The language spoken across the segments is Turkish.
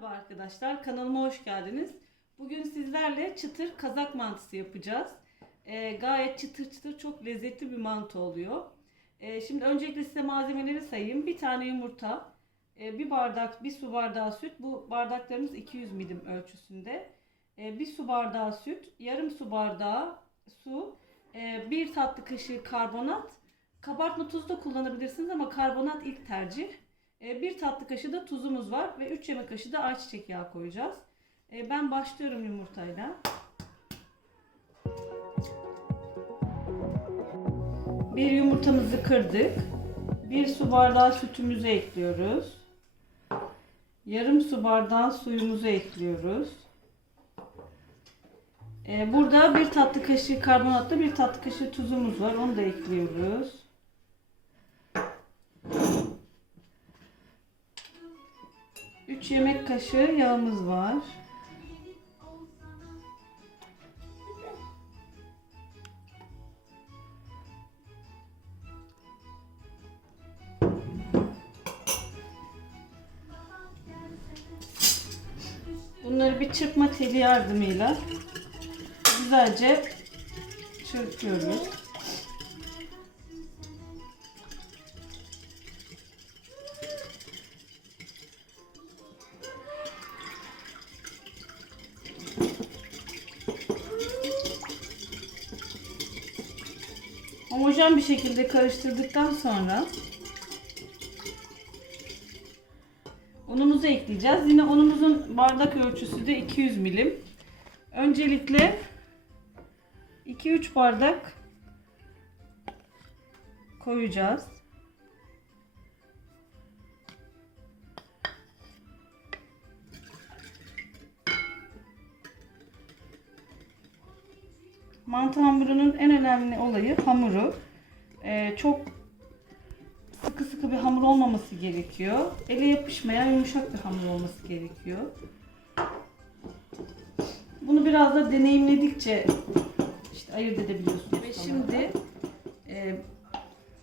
Merhaba arkadaşlar, kanalıma hoş geldiniz. Bugün sizlerle çıtır kazak mantısı yapacağız. Ee, gayet çıtır çıtır çok lezzetli bir mantı oluyor. Ee, şimdi öncelikle size malzemeleri sayayım. Bir tane yumurta, e, bir bardak, bir su bardağı süt. Bu bardaklarımız 200 milim ölçüsünde. Ee, bir su bardağı süt, yarım su bardağı su, e, bir tatlı kaşığı karbonat. Kabartma tuzu da kullanabilirsiniz ama karbonat ilk tercih. E, Bir tatlı kaşığı da tuzumuz var ve 3 yemek kaşığı da ayçiçek yağı koyacağız. E, Ben başlıyorum yumurtayla. Bir yumurtamızı kırdık. Bir su bardağı sütümüzü ekliyoruz. Yarım su bardağı suyumuzu ekliyoruz. E, Burada bir tatlı kaşığı karbonatla bir tatlı kaşığı tuzumuz var. Onu da ekliyoruz. Kaşığı yağımız var. Bunları bir çırpma teli yardımıyla güzelce çırpıyoruz. Homojen bir şekilde karıştırdıktan sonra unumuzu ekleyeceğiz. Yine unumuzun bardak ölçüsü de 200 milim. Öncelikle 2-3 bardak koyacağız. Mantı hamurunun en önemli olayı hamuru. Ee, çok sıkı sıkı bir hamur olmaması gerekiyor. Ele yapışmayan yumuşak bir hamur olması gerekiyor. Bunu biraz da deneyimledikçe işte ayırt edebiliyorsunuz. Ve şimdi e,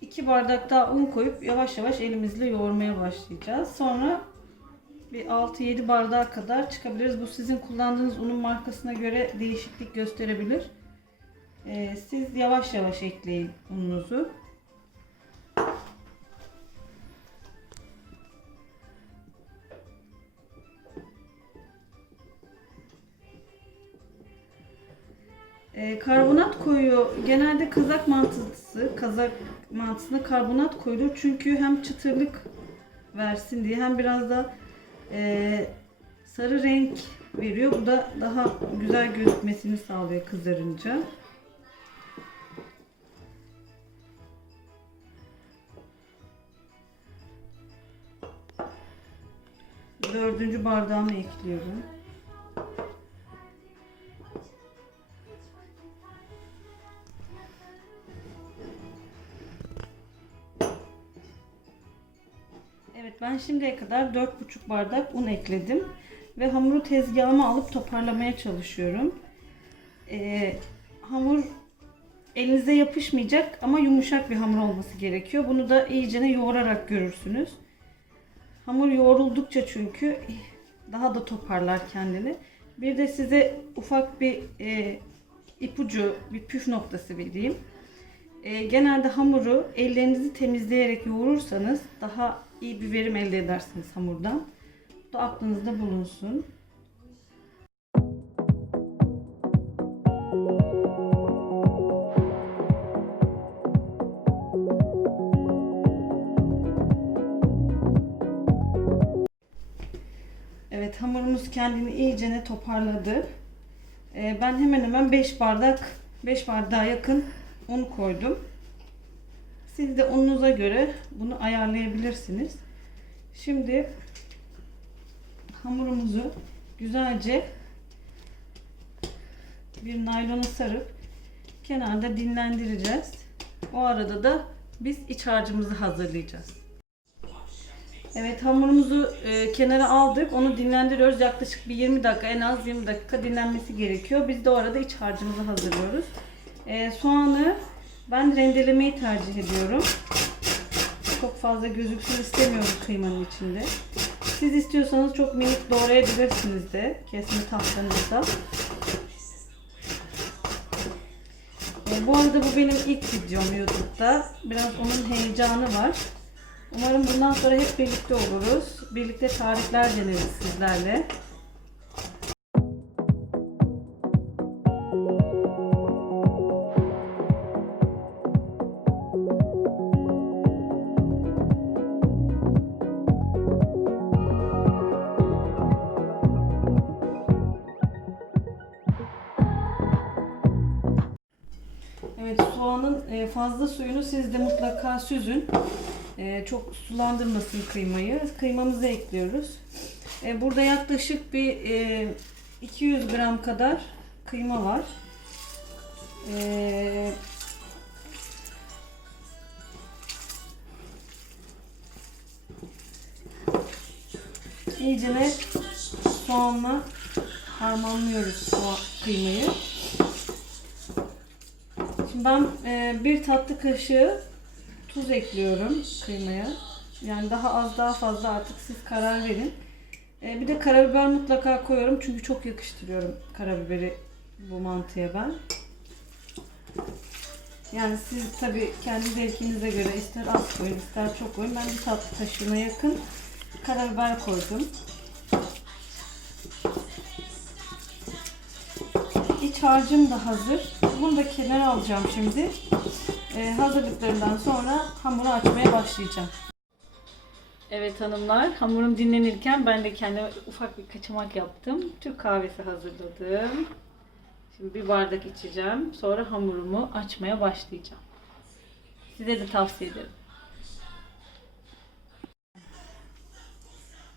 iki bardak daha un koyup yavaş yavaş elimizle yoğurmaya başlayacağız. Sonra bir 6-7 bardağa kadar çıkabiliriz. Bu sizin kullandığınız unun markasına göre değişiklik gösterebilir. Ee, siz yavaş yavaş ekleyin ununuzu. Ee, karbonat koyuyor. Genelde kazak mantısı, kazak mantısına karbonat koyulur. Çünkü hem çıtırlık versin diye hem biraz da e, sarı renk veriyor. Bu da daha güzel gözükmesini sağlıyor kızarınca. Dördüncü bardağımı ekliyorum. Evet ben şimdiye kadar 4,5 bardak un ekledim. Ve hamuru tezgahıma alıp toparlamaya çalışıyorum. Ee, hamur elinize yapışmayacak ama yumuşak bir hamur olması gerekiyor. Bunu da iyicene yoğurarak görürsünüz. Hamur yoğruldukça çünkü daha da toparlar kendini. Bir de size ufak bir e, ipucu, bir püf noktası vereyim. E, genelde hamuru ellerinizi temizleyerek yoğurursanız daha iyi bir verim elde edersiniz hamurdan. Bu da aklınızda bulunsun. Hamurumuz kendini iyicene toparladı. Ee, ben hemen hemen 5 bardak 5 bardağa yakın un koydum. Siz de ununuza göre bunu ayarlayabilirsiniz. Şimdi hamurumuzu güzelce bir naylona sarıp kenarda dinlendireceğiz. O arada da biz iç harcımızı hazırlayacağız. Evet hamurumuzu e, kenara aldık. Onu dinlendiriyoruz. Yaklaşık bir 20 dakika en az 20 dakika dinlenmesi gerekiyor. Biz de o arada iç harcımızı hazırlıyoruz. E, soğanı ben rendelemeyi tercih ediyorum. Çok fazla gözüksün istemiyorum kıymanın içinde. Siz istiyorsanız çok minik doğrayabilirsiniz de kesme tahtanızda. E, bu arada bu benim ilk videom YouTube'da. Biraz onun heyecanı var. Umarım bundan sonra hep birlikte oluruz. Birlikte tarifler deneriz sizlerle. Evet soğanın e, fazla suyunu siz de mutlaka süzün. E, Çok sulandırmasın kıymayı. Kıymamızı ekliyoruz. E, Burada yaklaşık bir e, 200 gram kadar kıyma var. E, İyicene soğanla harmanlıyoruz soğan kıymayı. Şimdi ben e, bir tatlı kaşığı tuz ekliyorum kıymaya. Yani daha az daha fazla artık siz karar verin. E, bir de karabiber mutlaka koyuyorum çünkü çok yakıştırıyorum karabiberi bu mantıya ben. Yani siz tabi kendi zevkinize göre ister az koyun ister çok koyun. Ben bir tatlı kaşığına yakın karabiber koydum. İç harcım da hazır. Bunu da kenara alacağım şimdi. Ee, hazırlıklarından sonra hamuru açmaya başlayacağım. Evet hanımlar, hamurum dinlenirken ben de kendime ufak bir kaçamak yaptım. Türk kahvesi hazırladım. Şimdi bir bardak içeceğim. Sonra hamurumu açmaya başlayacağım. Size de tavsiye ederim.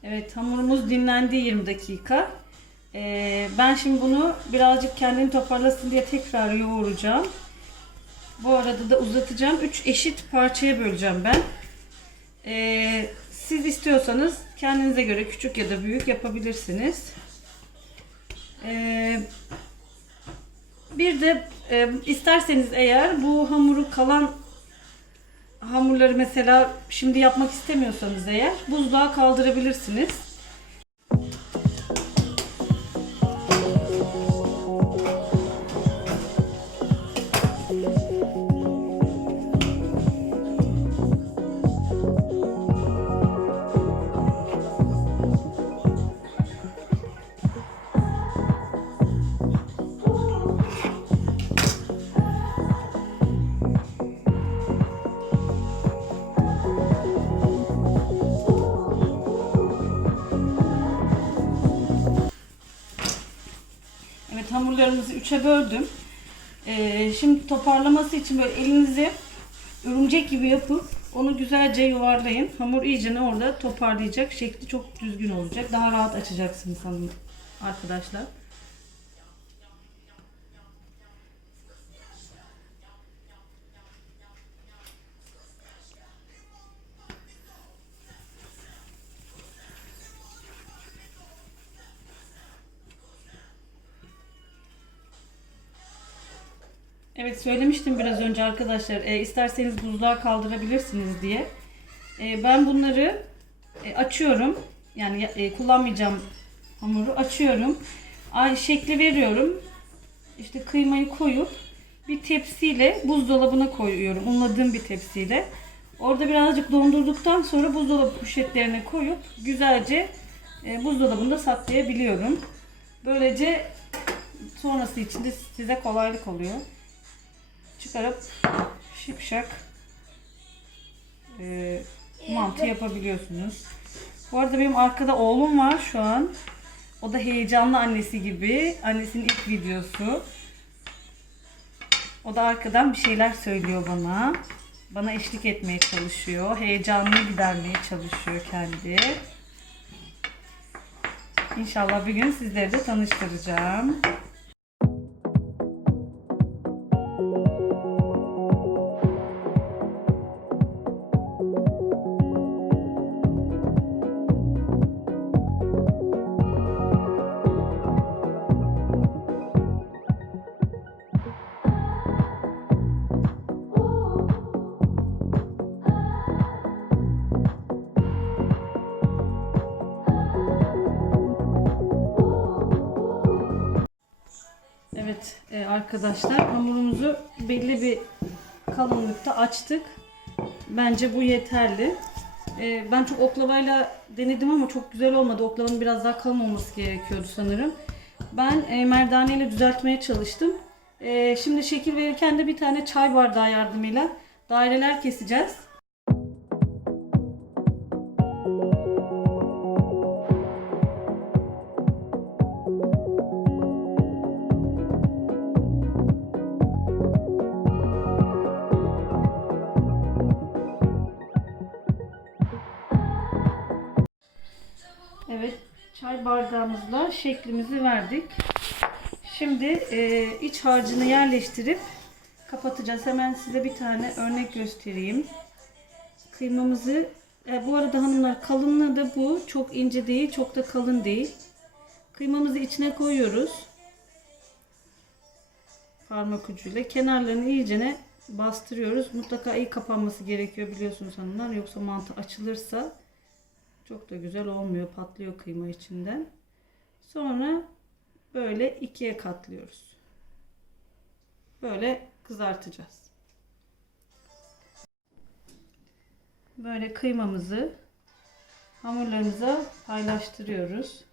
Evet hamurumuz dinlendi 20 dakika. Ee, ben şimdi bunu birazcık kendini toparlasın diye tekrar yoğuracağım. Bu arada da uzatacağım. 3 eşit parçaya böleceğim ben. Ee, siz istiyorsanız kendinize göre küçük ya da büyük yapabilirsiniz. Ee, bir de e, isterseniz eğer bu hamuru kalan hamurları mesela şimdi yapmak istemiyorsanız eğer buzluğa kaldırabilirsiniz. Üçe böldüm. Ee, şimdi toparlaması için böyle elinizi örümcek gibi yapıp onu güzelce yuvarlayın. Hamur iyicene orada toparlayacak. Şekli çok düzgün olacak. Daha rahat açacaksınız hanım arkadaşlar. Evet söylemiştim biraz önce arkadaşlar. E, isterseniz buzluğa kaldırabilirsiniz diye. E, ben bunları e, açıyorum. Yani e, kullanmayacağım hamuru açıyorum. Ay şekli veriyorum. İşte kıymayı koyup bir tepsiyle buzdolabına koyuyorum. Unladığım bir tepsiyle. Orada birazcık dondurduktan sonra buzdolabı poşetlerine koyup güzelce e, buzdolabında saklayabiliyorum. Böylece sonrası için de size kolaylık oluyor çıkarıp şipşak e, mantı yapabiliyorsunuz. Bu arada benim arkada oğlum var şu an. O da heyecanlı annesi gibi. Annesinin ilk videosu. O da arkadan bir şeyler söylüyor bana. Bana eşlik etmeye çalışıyor. Heyecanını gidermeye çalışıyor kendi. İnşallah bir gün sizleri de tanıştıracağım. Evet e, arkadaşlar hamurumuzu belli bir kalınlıkta açtık. Bence bu yeterli. E, ben çok oklavayla denedim ama çok güzel olmadı. Oklavanın biraz daha kalın olması gerekiyordu sanırım. Ben e, merdaneyle düzeltmeye çalıştım. E, şimdi şekil verirken de bir tane çay bardağı yardımıyla daireler keseceğiz. Çay bardağımızla şeklimizi verdik. Şimdi e, iç harcını yerleştirip kapatacağız. Hemen size bir tane örnek göstereyim. Kıymamızı, e, bu arada hanımlar kalınlığı da bu. Çok ince değil, çok da kalın değil. Kıymamızı içine koyuyoruz. Parmak ucuyla. Kenarlarını iyicene bastırıyoruz. Mutlaka iyi kapanması gerekiyor biliyorsunuz hanımlar. Yoksa mantı açılırsa çok da güzel olmuyor. Patlıyor kıyma içinden. Sonra böyle ikiye katlıyoruz. Böyle kızartacağız. Böyle kıymamızı hamurlarımıza paylaştırıyoruz.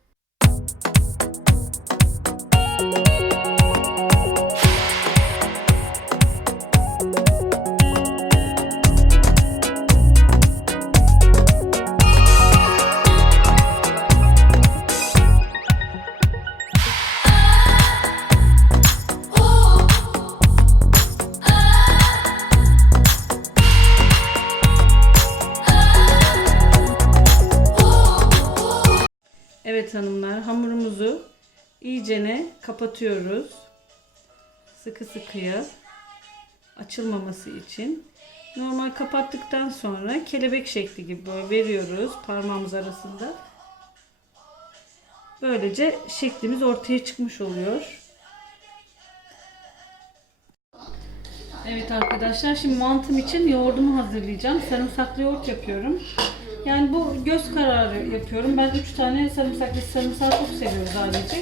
Hanımlar hamurumuzu iyicene kapatıyoruz. Sıkı sıkıya açılmaması için. Normal kapattıktan sonra kelebek şekli gibi böyle veriyoruz parmağımız arasında. Böylece şeklimiz ortaya çıkmış oluyor. Evet arkadaşlar şimdi mantım için yoğurdumu hazırlayacağım. Sarımsaklı yoğurt yapıyorum. Yani bu göz kararı yapıyorum. Ben 3 tane sarımsaklı sarımsağı çok seviyoruz ailece.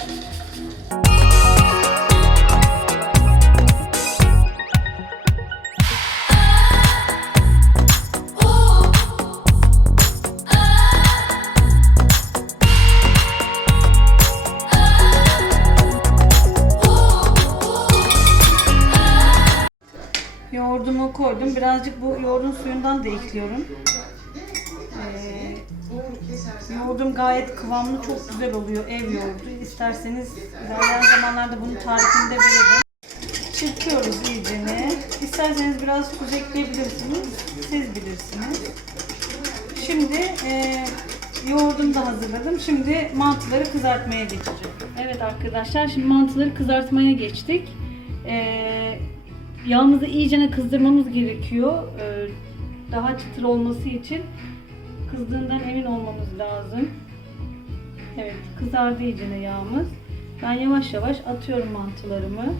Yoğurdumu koydum. Birazcık bu yoğurdun suyundan da ekliyorum. Ee, yoğurdum gayet kıvamlı, çok güzel oluyor ev yoğurdu. İsterseniz ilerleyen zamanlarda bunun tarifini de veririm. Çırpıyoruz iyicene. İsterseniz biraz tuz ekleyebilirsiniz. Siz bilirsiniz. Şimdi e, yoğurdumu da hazırladım. Şimdi mantıları kızartmaya geçeceğim. Evet arkadaşlar şimdi mantıları kızartmaya geçtik. E, yağımızı iyicene kızdırmamız gerekiyor. E, daha çıtır olması için kızdığından emin olmamız lazım. Evet kızardı iyicene yağımız. Ben yavaş yavaş atıyorum mantılarımı.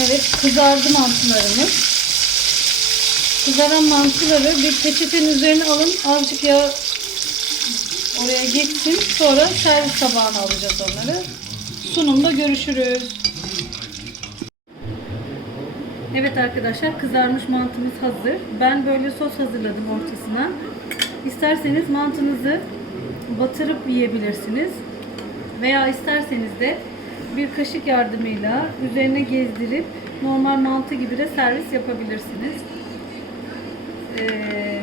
Evet kızardı mantılarımız. Kızaran mantıları bir peçetenin üzerine alın. Azıcık yağ oraya geçsin. Sonra servis tabağına alacağız onları. Sunumda görüşürüz. Evet arkadaşlar kızarmış mantımız hazır. Ben böyle sos hazırladım ortasına. İsterseniz mantınızı batırıp yiyebilirsiniz. Veya isterseniz de bir kaşık yardımıyla üzerine gezdirip normal mantı gibi de servis yapabilirsiniz. Ee,